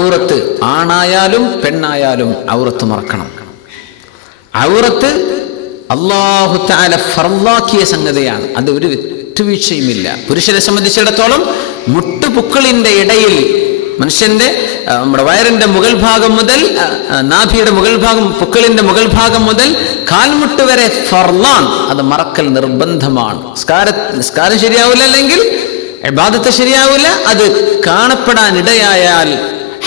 ഔറത്ത് ആണായാലും പെണ്ണായാലും ഔറത്ത് മറക്കണം. ഔറത്ത് അല്ലാഹു തആല ഫർളാക്കിയ സംഗതിയാണ്. അത് ഒരു വിട്ടുവീഴ്ചയുമില്ല. പുരുഷനെ സംബന്ധിച്ചിടത്തോളം മുട്ടുപുക്കളിന്റെ ഇടയിൽ മനുഷ്യന്റെ നമ്മുടെ വയറിന്റെ മുകൾ ഭാഗം മുതൽ നാഭിയുടെ മുകൾ ഭാഗം, പുക്കളിന്റെ മുകൾ ഭാഗം മുതൽ കാൽമുട്ട് വരെ ഫർളാൻ. അത് മറക്കൽ നിർബന്ധമാണ്. നിസ്കാരം ശരിയാവില്ല, അല്ലെങ്കിൽ ഇബാദത്ത് ശരിയാവില്ല. അത് കാണപ്പെടാനിടയായാൽ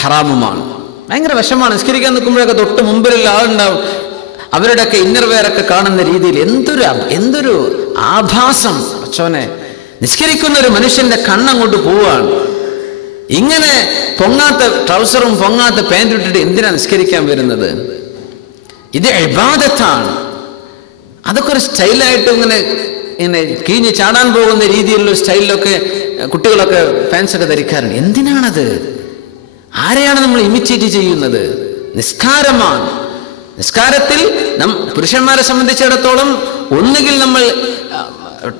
ഹറാമുമാണ്. ഭയങ്കര വിഷമാണ്. നിസ്കരിക്കാൻ നിൽക്കുമ്പോഴൊക്കെ തൊട്ട് മുമ്പിലുള്ള ആളുണ്ടാവും, അവരുടെയൊക്കെ ഇന്നർവെയറൊക്കെ കാണുന്ന രീതിയിൽ എന്തൊരു ആഭാസം. അച്ചോനെ, നിസ്കരിക്കുന്ന ഒരു മനുഷ്യന്റെ കണ്ണങ്ങോട്ട് പോവുകയാണ്. ഇങ്ങനെ പൊങ്ങാത്ത ട്രൗസറും പൊങ്ങാത്ത പാൻറ് ഇട്ടിട്ട് എന്തിനാ നിസ്കരിക്കാൻ വരുന്നത്? ഇത് ഇബാദത്താണ്. അതൊക്കെ ഒരു സ്റ്റൈലായിട്ട് ഇങ്ങനെ കിഴിഞ്ഞ് ചാടാൻ പോകുന്ന രീതിയിലുള്ള സ്റ്റൈലിലൊക്കെ കുട്ടികളൊക്കെ പാൻസൊക്കെ ധരിക്കാറുണ്ട്. എന്തിനാണത്? ആരെയാണ് നമ്മൾ ഇമിറ്റേറ്റ് ചെയ്യുന്നത്? നിസ്കാരമാണ്. നിസ്കാരത്തിൽ പുരുഷന്മാരെ സംബന്ധിച്ചിടത്തോളം ഒന്നുകിൽ നമ്മൾ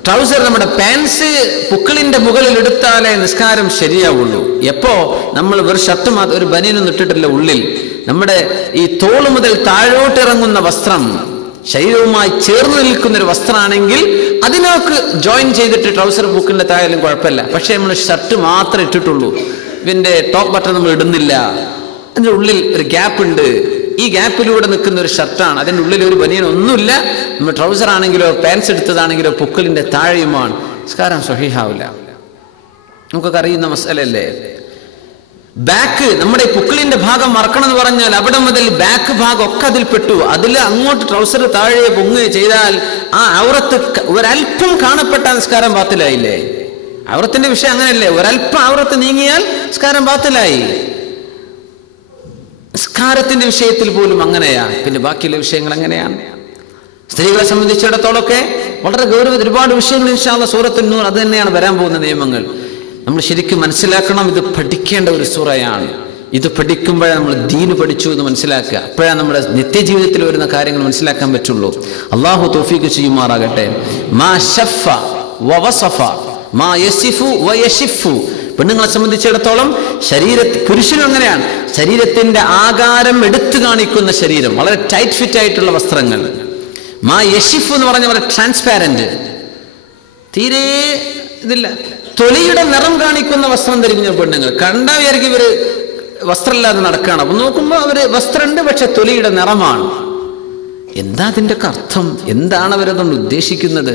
ട്രൗസർ, നമ്മുടെ പാൻസ് പുക്കളിന്റെ മുകളിൽ എടുത്താലേ നിസ്കാരം ശരിയാവുള്ളൂ. എപ്പോ നമ്മൾ ഒരു ഷർട്ട് മാത്രം, ഒരു ബനിയനൊന്നും ഇട്ടിട്ടില്ല ഉള്ളിൽ, നമ്മുടെ ഈ തോള് മുതൽ താഴോട്ടിറങ്ങുന്ന വസ്ത്രം ശരീരവുമായി ചേർന്ന് നിൽക്കുന്ന ഒരു വസ്ത്രമാണെങ്കിൽ അതിനൊക്കെ ജോയിൻ ചെയ്തിട്ട് ട്രൗസർ പുക്കിന്റെ താഴെയും കുഴപ്പമില്ല. പക്ഷെ നമ്മൾ ഷർട്ട് മാത്രമേ ഇട്ടിട്ടുള്ളൂ, ഇതിന്റെ ടോപ്പ് ബട്ടൺ നമ്മൾ ഇടുന്നില്ല, അതിൻ്റെ ഉള്ളിൽ ഒരു ഗ്യാപ്പ് ഉണ്ട്, ഈ ഗ്യാപ്പിലൂടെ നിൽക്കുന്ന ഒരു ഷർട്ടാണ്, അതിൻ്റെ ഉള്ളിൽ ഒരു ബനിയൻ ഒന്നുമില്ല, നമ്മൾ ട്രൗസർ ആണെങ്കിലോ പാൻസ് എടുത്തതാണെങ്കിലോ പുക്കളിന്റെ താഴെയുമാണ്, നിസ്കാരം സ്വഹീഹാവില്ല. നമുക്കൊക്കെ അറിയുന്ന മസലല്ലേ. ബാക്ക്, നമ്മുടെ പുക്കളിന്റെ ഭാഗം മറക്കണം എന്ന് പറഞ്ഞാൽ അവിടെ മുതൽ ബാക്ക് ഭാഗം ഒക്കെ അതിൽ പെട്ടു. അതിൽ അങ്ങോട്ട് ട്രൗസർ താഴെ പൊങ്ങുകയും ചെയ്താൽ ആ ഔറത്ത് ഒരല്പം കാണപ്പെട്ട നിസ്കാരം ബാത്തിലായില്ലേ? ഔറത്തിന്റെ വിഷയം അങ്ങനെയല്ലേ, ഒരല്പം ഔറത്ത് നീങ്ങിയാൽ നിസ്കാരം ബാത്തിലായി. നിസ്കാരത്തിന്റെ വിഷയത്തിൽ പോലും അങ്ങനെയാ, പിന്നെ ബാക്കിയുള്ള വിഷയങ്ങൾ എങ്ങനെയാണ്? സ്ത്രീകളെ സംബന്ധിച്ചിടത്തോളമൊക്കെ വളരെ ഗൗരവത്തിൽ ഒരുപാട് വിഷയങ്ങൾ ഇൻഷാ അല്ലാഹ് സൂറത്തുൻ നൂർ അത് തന്നെയാണ് വരാൻ പോകുന്ന നിയമങ്ങൾ. നമ്മൾ ശരിക്കും മനസ്സിലാക്കണം, ഇത് പഠിക്കേണ്ട ഒരു സൂറയാണ്. ഇത് പഠിക്കുമ്പോഴേ നമ്മൾ ദീന് പഠിച്ചു എന്ന് മനസ്സിലാക്കുക. അപ്പോഴാണ് നമ്മുടെ നിത്യജീവിതത്തിൽ വരുന്ന കാര്യങ്ങൾ മനസ്സിലാക്കാൻ പറ്റുള്ളൂ. അള്ളാഹു തൗഫീഖ് ചെയ്യുമാറാകട്ടെ. മാ ശഫ വവസഫ മാ യസിഫു വയശിഫു. പെണ്ണുങ്ങളെ സംബന്ധിച്ചിടത്തോളം പുരുഷനും അങ്ങനെയാണ്. ശരീരത്തിന്റെ ആകാരം എടുത്തു കാണിക്കുന്ന ശരീരം, വളരെ ടൈറ്റ് ഫിറ്റ് ആയിട്ടുള്ള വസ്ത്രങ്ങൾ. മാ യശിഫു എന്ന് പറഞ്ഞ വളരെ ട്രാൻസ്പാരന്റ്, തീരെ ഇതില്ല. തൊലിയുടെ നിറം കാണിക്കുന്ന വസ്ത്രം ധരിക്കുന്ന പെണ്ണുങ്ങൾ കണ്ടാൽ വിചാരിക്കും ഇവര് വസ്ത്രമില്ലാതെ നടക്കുകയാണ്. അപ്പൊ നോക്കുമ്പോൾ അവര് വസ്ത്രമുണ്ട്, പക്ഷെ തൊലിയുടെ നിറമാണ്. എന്താ അതിൻ്റെ അർത്ഥം? എന്താണ് അവരതുകൊണ്ട് ഉദ്ദേശിക്കുന്നത്?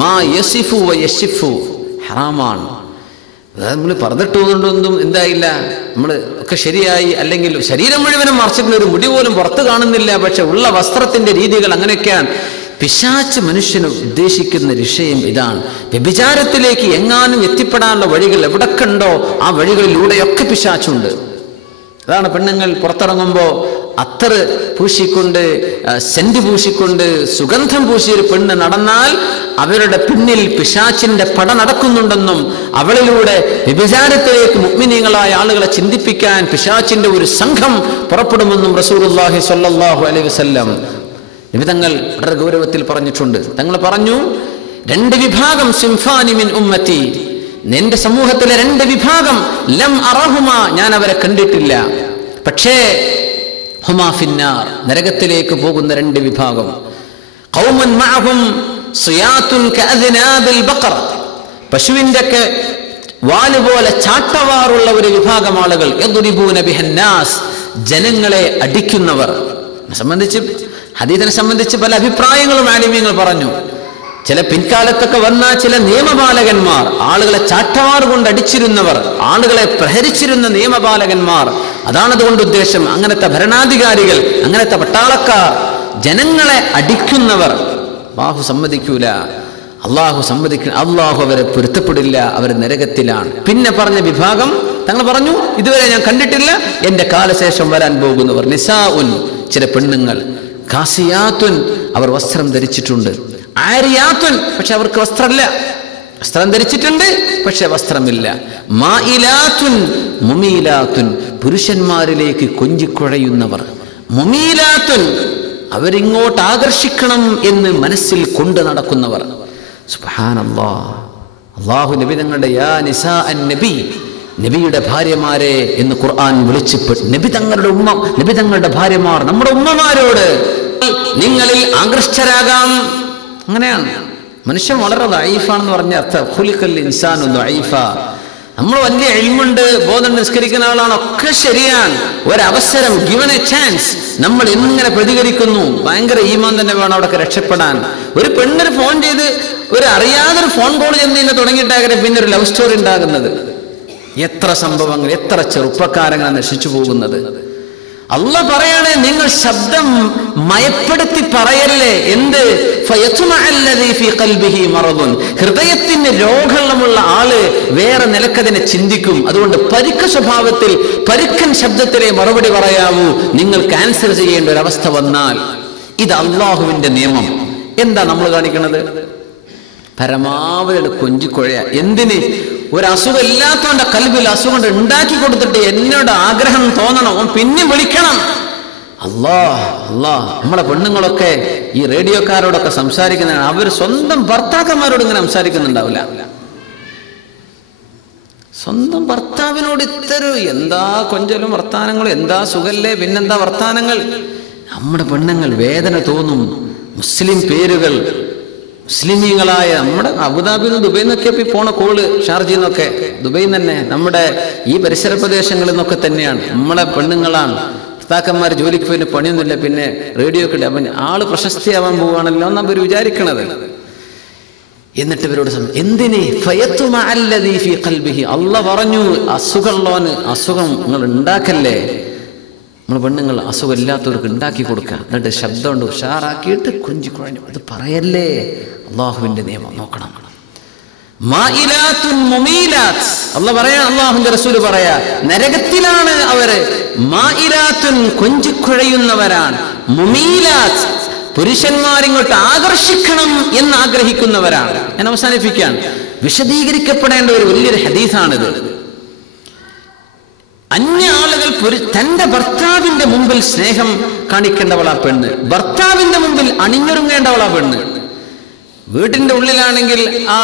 മാ യസിഫു വയശിഫു ഹറാമാണ്. നമ്മൾ പറഞ്ഞിട്ടുകൊണ്ടൊന്നും എന്തായില്ല, നമ്മൾ ഒക്കെ ശരിയായി, അല്ലെങ്കിൽ ശരീരം മുഴുവനും മറച്ചിട്ട് ഒരു മുടി പോലും പുറത്ത് കാണുന്നില്ല, പക്ഷെ ഉള്ള വസ്ത്രത്തിന്റെ രീതികൾ അങ്ങനെയൊക്കെയാണ്. പിശാച് മനുഷ്യന് ഉദ്ദേശിക്കുന്ന വിഷയം ഇതാണ്. വ്യഭിചാരത്തിലേക്ക് എങ്ങാനും എത്തിപ്പെടാനുള്ള വഴികൾ എവിടൊക്കെ ഉണ്ടോ ആ വഴികളിലൂടെയൊക്കെ പിശാച്ചുണ്ട്. അതാണ് പെണ്ണുങ്ങൾ പുറത്തിറങ്ങുമ്പോൾ അത്തറ് പൂശിക്കൊണ്ട്, സെന്റ് പൂശിക്കൊണ്ട്, സുഗന്ധം പൂശിയൊരു പെണ്ണ് നടന്നാൽ അവരുടെ പിന്നിൽ പിശാച്ചിന്റെ പട നടക്കുന്നുണ്ടെന്നും അവളിലൂടെ വ്യഭിചാരത്തിലേക്ക് മുഅ്മിനീങ്ങളായ ആളുകളെ ചിന്തിപ്പിക്കാൻ പിശാച്ചിന്റെ ഒരു സംഘം പുറപ്പെടുമെന്നും റസൂലുള്ളാഹി സ്വല്ലല്ലാഹു അലൈഹി വസല്ലം നിമിതങ്ങൾ വളരെ ഗൗരവത്തിൽ പറഞ്ഞിട്ടുണ്ട്. തങ്ങൾ പറഞ്ഞു, രണ്ട് വിഭാഗം സിംഫാനി മിൻ ഉമ്മത്തി, നിന്റെ സമൂഹത്തിലെ രണ്ട് വിഭാഗം, ലം അറഹുമ, ഞാൻ അവരെ കണ്ടിട്ടില്ല, പക്ഷേ ഹുമാ ഫിന്നാർ, നരകത്തിലേക്ക് പോകുന്ന രണ്ട് വിഭാഗം. ഖൗമുൻ മഅഹും സിയാത്തുൻ കഅദ്നാബിൽ ബഖർ, പശുവിന്റെ ഒക്കെ വാല് പോലെ ചാട്ടവാറുള്ള ഒരു വിഭാഗം ആളുകൾ. യദ്രിബൂന ബിഹന്നാസ്, ജനങ്ങളെ അടിക്കുന്നവർ. ഹദീസിനെ സംബന്ധിച്ച് പല അഭിപ്രായങ്ങളും ആലിമീങ്ങൾ പറഞ്ഞു. ചില പിൻകാലത്തൊക്കെ വന്ന ചില നിയമപാലകന്മാർ, ആളുകളെ ചാട്ടവാർ കൊണ്ട് അടിച്ചിരുന്നവർ, ആളുകളെ പ്രഹരിച്ചിരുന്ന നിയമപാലകന്മാർ, അതാണ് അതുകൊണ്ട് ഉദ്ദേശം. അങ്ങനത്തെ ഭരണാധികാരികൾ, അങ്ങനത്തെ പട്ടാളക്കാർ, ജനങ്ങളെ അടിക്കുന്നവർ അല്ലാഹു സമ്മതിക്കൂല. അല്ലാഹു അവരെ പൊരുത്തപ്പെടില്ല, അവർ നരകത്തിലാണ്. പിന്നെ പറഞ്ഞ വിഭാഗം തങ്ങൾ പറഞ്ഞു, ഇതുവരെ ഞാൻ കണ്ടിട്ടില്ല, എന്റെ കാലശേഷം വരാൻ പോകുന്നവർ. നിസാഉൻ, ചില പെണ്ണുങ്ങൾ. കാസിയാത്തുൻ, അവർ വസ്ത്രം ധരിച്ചിട്ടുണ്ട്. ആരിയാത്തുൻ, പക്ഷെ അവർക്ക് വസ്ത്രമില്ല. വസ്ത്രം ധരിച്ചിട്ടുണ്ട്, പക്ഷെ വസ്ത്രമില്ല. മായിലാത്തുൻ, മുമീലാത്തുൻ, പുരുഷന്മാരിലേക്ക് കൊഞ്ചിക്കുഴയുന്നവർ. മുമീലാത്തുൻ, അവരിങ്ങോട്ട് ആകർഷിക്കണം എന്ന് മനസ്സിൽ കൊണ്ട് നടക്കുന്നവർ. സുബ്ഹാനല്ലാഹ്. അല്ലാഹു നബി തങ്ങളുടെ യാ നിസാ അൻ നബി, നബിയുടെ ഭാര്യമാരെ എന്ന് ഖുർആൻ വിളിച്ചപ്പെട്ടു. നബി തങ്ങളുടെ ഭാര്യമാർ നമ്മുടെ ഉമ്മമാരോട് നിങ്ങളിൽ ആകൃഷ്ടരാകാം. അങ്ങനെയാണ്. മനുഷ്യൻ വളരെ ദഈഫാണെന്ന് പറഞ്ഞ അർത്ഥം. ഖുലിഖൽ ഇൻസാനു ദഈഫ. നമ്മൾ വലിയ ഇൽമുണ്ട്, ബോധം നിസ്കരിക്കുന്ന ആളാണ്, ഒക്കെ ശരിയാണ്. ഒരവസരം, ഗിവൺ എ ചാൻസ്, നമ്മൾ എങ്ങനെ പ്രതികരിക്കുന്നു. ഭയങ്കര ഈമാൻ തന്നെ വേണം അവിടെ രക്ഷപ്പെടാൻ. ഒരു പെണ്ണൊരു ഫോൺ ചെയ്ത് ഒരു അറിയാതൊരു ഫോൺ കോൾ ചെന്ന് തുടങ്ങിയിട്ടാകട്ടെ പിന്നെ ഒരു ലവ് സ്റ്റോറി ഉണ്ടാകുന്നത്. എത്ര സംഭവങ്ങൾ, എത്ര ചെറുപ്പക്കാരങ്ങളാണ് നശിച്ചു പോകുന്നത്. അല്ലാഹ് പറയാണ്, നിങ്ങൾ ശബ്ദം മയപ്പെടുത്തി പറയല്ലേ. എന്ത്? ഹൃദയത്തിന് രോഗമുള്ള ആള് വേറെ നിലക്കതിനെ ചിന്തിക്കും. അതുകൊണ്ട് പരുക്ക സ്വഭാവത്തിൽ, പരുക്കൻ ശബ്ദത്തിലെ മറുപടി പറയാവൂ നിങ്ങൾക്ക് ആൻസർ ചെയ്യേണ്ട ഒരു അവസ്ഥ വന്നാൽ. ഇത് അള്ളാഹുവിന്റെ നിയമം. എന്താ നമ്മൾ കാണിക്കുന്നത്? പരമാവധി കൊഞ്ചിക്കൊഴയ. എന്തിന്? ഒരു അസുഖം ഇല്ലാത്തവന്റെ കൽബിൽ അസുഖം ഉണ്ടാക്കി കൊടുത്തിട്ട് എന്നോട് ആഗ്രഹം തോന്നണം, പിന്നെ വിളിക്കണം. നമ്മളെ പെണ്ണുങ്ങളൊക്കെ ഈ റേഡിയോക്കാരോടൊക്കെ സംസാരിക്കുന്നതാണ്. അവർ സ്വന്തം ഭർത്താക്കന്മാരോട് ഇങ്ങനെ സംസാരിക്കുന്നുണ്ടാവില്ല. സ്വന്തം ഭർത്താവിനോട് ഇത്തരം എന്താ കൊഞ്ചലും വർത്താനങ്ങളും, എന്താ സുഖല്ലേ, പിന്നെന്താ വർത്താനങ്ങൾ. നമ്മുടെ പെണ്ണുങ്ങൾ വേദന തോന്നും. മുസ്ലിം പേരുകൾ, മുസ്ലിമീങ്ങളായ നമ്മുടെ അബുദാബിയിൽ നിന്ന് ദുബൈയിൽ നിന്നൊക്കെ പോണ കോള്, ഷാർജയിൽ നിന്നൊക്കെ, ദുബൈയിൽ നിന്ന് തന്നെ, നമ്മുടെ ഈ പരിസര പ്രദേശങ്ങളിൽ നിന്നൊക്കെ തന്നെയാണ്. നമ്മളെ പെണ്ണുങ്ങളാണ്. ഭർത്താക്കന്മാർ ജോലിക്ക് പോയിട്ട് പണിയൊന്നുമില്ല, പിന്നെ റേഡിയോ ഒക്കെ അപ്പം ആള് പ്രശസ്തിയാവാൻ പോവുകയാണല്ലോ എന്നാ ഇവർ വിചാരിക്കണത്. എന്നിട്ട് ഇവരോട് എന്തിന്? അല്ലാഹ് പറഞ്ഞു, അസുഖമുള്ളവന് അസുഖം നിങ്ങൾ ഉണ്ടാക്കല്ലേ. നമ്മൾ പെണ്ണുങ്ങൾ അസുഖം ഇല്ലാത്തവർക്ക് ഉണ്ടാക്കി കൊടുക്കുക. എന്നിട്ട് ശബ്ദം കൊണ്ട് ഉഷാറാക്കിയിട്ട് കൊഞ്ചി കുഴഞ്ഞു അത് പറയല്ലേ. അള്ളാഹുവിന്റെ നിയമം നോക്കണം. അല്ലാഹ് പറയാ, അള്ളാഹുവിന്റെ റസൂല് പറയാ, നരകത്തിലാണ് അവര്. മാഇലാത്തുൻ, കൊഞ്ചിക്കുഴയുന്നവരാണ്. മുമീലാത്ത്, പുരുഷന്മാരിങ്ങോട്ട് ആകർഷിക്കണം എന്ന് ആഗ്രഹിക്കുന്നവരാണ്. ഞാൻ അവസാനിപ്പിക്കാൻ വിശദീകരിക്കപ്പെടേണ്ട ഒരു വലിയൊരു ഹദീസാണിത്. അന്യ ആളുകൾ തന്റെ ഭർത്താവിന്റെ മുമ്പിൽ സ്നേഹം കാണിക്കേണ്ടവളാ പെണ്ണ്, ഭർത്താവിന്റെ മുമ്പിൽ അണിഞ്ഞൊരുങ്ങേണ്ടവളാ പെണ്ണ്. വീട്ടിന്റെ ഉള്ളിലാണെങ്കിൽ ആ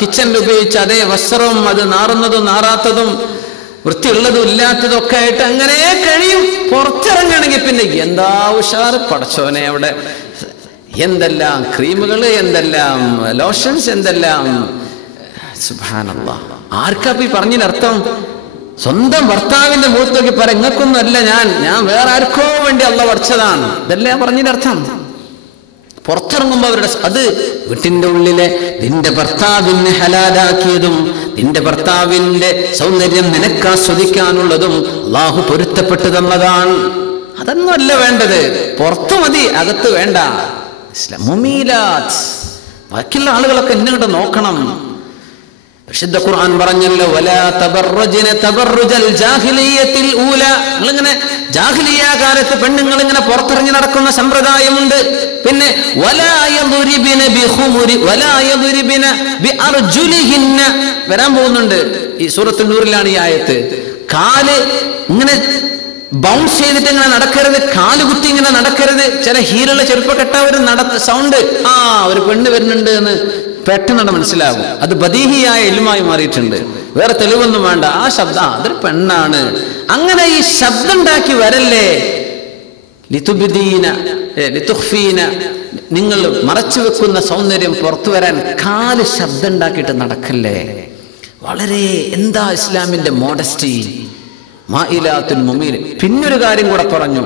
കിച്ചണിൽ ഉപയോഗിച്ച അതേ വസ്ത്രവും, അത് നാറുന്നതും നാറാത്തതും വൃത്തിയുള്ളതും ഇല്ലാത്തതും ഒക്കെ ആയിട്ട് അങ്ങനെ കഴിയും. പുറത്തിറങ്ങണമെങ്കിൽ പിന്നെ എന്താ ഉഷാറ് പടച്ചോനെ. അവിടെ എന്തെല്ലാം ക്രീമുകൾ, എന്തെല്ലാം ലോഷൻസ്, എന്തെല്ലാം. സുബ്ഹാനല്ലാഹ്. ആർക്കാ ഈ പറഞ്ഞതിനർത്ഥം? സ്വന്തം ഭർത്താവിന്റെ മുഖത്ത് നോക്കി പറ, ഇങ്ങക്കൊന്നും അല്ല ഞാൻ വേറെ ആർക്കോ വേണ്ടി അല്ലാഹ് പഠിച്ചതാണ്. ഇതല്ലേ പറഞ്ഞതിനർത്ഥം. പുറത്തിറങ്ങുമ്പോ അവരുടെ അത് വീട്ടിന്റെ ഉള്ളിലെ നിന്റെ ഭർത്താവിനെ ഹലാലാക്കിയതും നിന്റെ ഭർത്താവിന്റെ സൗന്ദര്യം നിനക്ക് ആസ്വദിക്കാനുള്ളതും അല്ലാഹു പൊരുത്തപ്പെട്ടു തന്നതാണ്. അതൊന്നും അല്ല വേണ്ടത്. പുറത്തു മതി, അകത്ത് വേണ്ട. മുമീലാത്ത്. ബാക്കിയുള്ള ആളുകളൊക്കെ എന്നെ നോക്കണം. വിശുദ്ധ ഖുർആൻ പറഞ്ഞല്ലോ, വലാ തബറജ്ന തബറുജൽ ജാഹിലിയ്യത്തിൽ ഊല. നിങ്ങളിങ്ങനെ ജാഹിലിയ്യ കാലത്ത് പെണ്ണുങ്ങൾ ഇങ്ങനെ പുറത്തിറങ്ങി നടക്കുന്ന സമ്പ്രദായമുണ്ട്. പിന്നെ വലാ യദ്രിബന ബിഖുമുരി വലാ യദ്രിബന ബിഅർജുലിഹിന്ന വരാൻ പോകുന്നുണ്ട്. ഈ സൂറത്തുൽ നൂറിലാണ് ഈ ആയത്ത്. കാല് ഇങ്ങനെ ബൗൺസ് ചെയ്തിട്ട് ഇങ്ങനെ നടക്കരുത്, കാല് കുത്തി ഇങ്ങനെ നടക്കരുത്. ചില ഹീലുള്ള ചെറുപ്പക്കെട്ട ഒരു സൗണ്ട്, ഒരു പെണ്ണ് വരുന്നുണ്ട് എന്ന് പെട്ടെന്ന് മനസ്സിലാകും. അത് ബദീഹിയായ ഇൽമായി മാറിയിട്ടുണ്ട്. വേറെ തെളിവൊന്നും വേണ്ട. ആ ശബ്ദം അതൊരു പെണ്ണാണ്. അങ്ങനെ ഈ ശബ്ദം ഉണ്ടാക്കി വരല്ലേ. നിങ്ങൾ മറച്ചു വെക്കുന്ന സൗന്ദര്യം പുറത്തു വരാൻ കാല് ശബ്ദം ഉണ്ടാക്കിയിട്ട് നടക്കല്ലേ. വളരെ എന്താ ഇസ്ലാമിന്റെ മോഡസ്റ്റി. മാഇലാത്തുൽ മുമീൽ. പിന്നൊരു കാര്യം കൂടെ പറഞ്ഞു,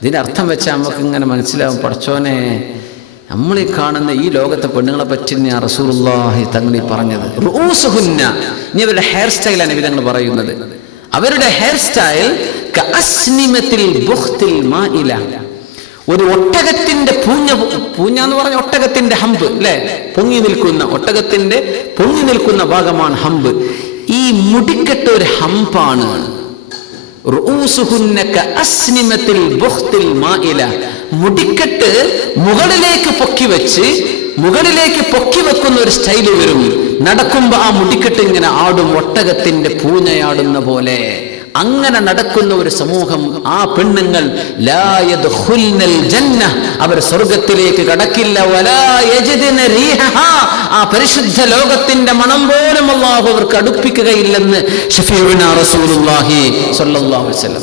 ഇതിന്റെ അർത്ഥം വെച്ചാൽ നമുക്ക് ഇങ്ങനെ മനസ്സിലാവും. പടച്ചോനെ, നമ്മളീ കാണുന്ന ഈ ലോകത്തെ പെണ്ണുങ്ങളെ പറ്റി റസൂലുള്ളാഹി തങ്ങൾ പറഞ്ഞത് റൂസുഹുന്ന. ഇനി അവരുടെ ഹെയർ സ്റ്റൈലാണ് നബി തങ്ങൾ പറയുന്നത്. അവരുടെ ഹെയർ സ്റ്റൈൽ കഅസ്നിമത്തിൽ ബുഖ്തിൽ മാഇല. ഒരു ഒട്ടകത്തിന്റെ പൂഞ്ഞ എന്ന് പറഞ്ഞ ഒട്ടകത്തിന്റെ ഹമ്പ് അല്ലെ, പൊങ്ങി നിൽക്കുന്ന ഒട്ടകത്തിന്റെ പൊങ്ങി നിൽക്കുന്ന ഭാഗമാണ് ഹമ്പ്. ഈ മുടിക്കെട്ട് ഒരു ഹമ്പാണ്. മുടിക്കെട്ട് മുകളിലേക്ക് പൊക്കി വെക്കുന്ന ഒരു സ്റ്റൈല് വരും. നടക്കുമ്പോ ആ മുടിക്കെട്ട് ഇങ്ങനെ ആടും, ഒട്ടകത്തിന്റെ പൂഞ്ഞയാടുന്ന പോലെ. അങ്ങനെ നടക്കുന്ന ഒരു സമൂഹം, ആ പെണ്ണുങ്ങൾ ലാ യദ്ഖുൽനൽ ജന്ന, അവർ സ്വർഗ്ഗത്തിലേക്ക് കടക്കില്ല. വലാ യജിദ്ന റീഹഹാ, ആ പരിശുദ്ധ ലോകത്തിന്റെ മണം പോലും അല്ലാഹു അവർക്ക് അടുപ്പിക്കുകയില്ലെന്ന് ശഫീഉനാ റസൂലുള്ളാഹി സ്വല്ലല്ലാഹു അലൈഹി വസല്ലം.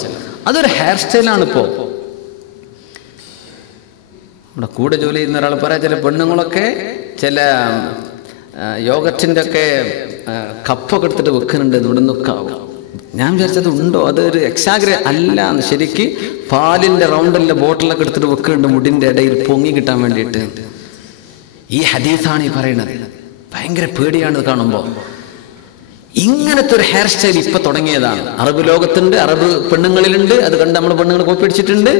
അതൊരു ഹെയർ സ്റ്റൈലാണ്. ഇപ്പോ നമ്മുടെ കൂടെ ജോലി ചെയ്യുന്ന ഒരാൾ പറയാം, ചില പെണ്ണുങ്ങളൊക്കെ ചില യോഗത്തിൻ്റെ ഒക്കെ കപ്പൊക്കെ എടുത്തിട്ട് വെക്കുന്നുണ്ട് ഇവിടെ നിന്നൊക്കെ. ഞാൻ വിചാരിച്ചത് ഉണ്ടോ, അതൊരു അല്ല. ശരിക്ക് പാലിൻ്റെ റൗണ്ടിലെ ബോട്ടിലൊക്കെ എടുത്തിട്ട് വെക്കുന്നുണ്ട് മുടിൻ്റെ ഇടയിൽ പൊങ്ങി കിട്ടാൻ വേണ്ടിയിട്ട്. ഈ ഹദീസാണ് ഈ പറയുന്നത്. ഭയങ്കര പേടിയാണ് കാണുമ്പോൾ. ഇങ്ങനത്തെ ഒരു ഹെയർ സ്റ്റൈൽ ഇപ്പൊ തുടങ്ങിയതാണ്. അറബ് ലോകത്തുണ്ട്, അറബ് പെണ്ണുങ്ങളിലുണ്ട്. അത് കണ്ട് നമ്മൾ പെണ്ണുങ്ങൾ കോപ്പി അടിച്ചിട്ടുണ്ട്.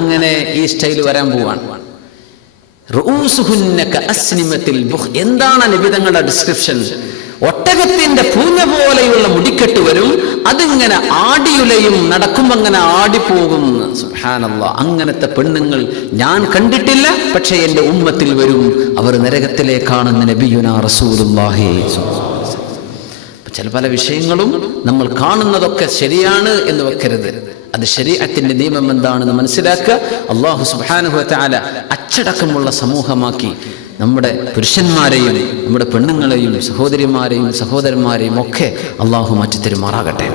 അങ്ങനെ ഈ സ്റ്റൈൽ വരാൻ പോവാണ്. എന്താണ് നിബിതങ്ങളുടെ ഡിസ്ക്രിപ്ഷൻ? ഒട്ടകത്തിന്റെ പൂഞ്ഞ പോലെയുള്ള മുടിക്കെട്ട് വരും, അതിങ്ങനെ ആടിയുലയും, നടക്കുമ്പോ അങ്ങനെ ആടിപ്പോകും. സുബ്ഹാനല്ലാഹ്, അങ്ങനത്തെ പെണ്ണുങ്ങൾ ഞാൻ കണ്ടിട്ടില്ല, പക്ഷെ എന്റെ ഉമ്മത്തിൽ വരും. അവർ നരകത്തിലേക്കാണെന്ന് നബിയുനാ റസൂലുള്ളാഹി. ചില പല വിഷയങ്ങളും നമ്മൾ കാണുന്നതൊക്കെ ശരിയാണ് എന്ന് വെക്കരുത്. അത് ശരീഅത്തിന്റെ നിയമം എന്താണെന്ന് മനസ്സിലാക്കുക. അല്ലാഹു സുബ്ഹാനഹു വ തആല അച്ചടക്കമുള്ള സമൂഹമാക്കി നമ്മുടെ പുരുഷന്മാരെയും നമ്മുടെ പെണ്ണുങ്ങളെയും സഹോദരിമാരെയും സഹോദരന്മാരെയും ഒക്കെ അല്ലാഹു മാറ്റി തരുമാറാകട്ടെ.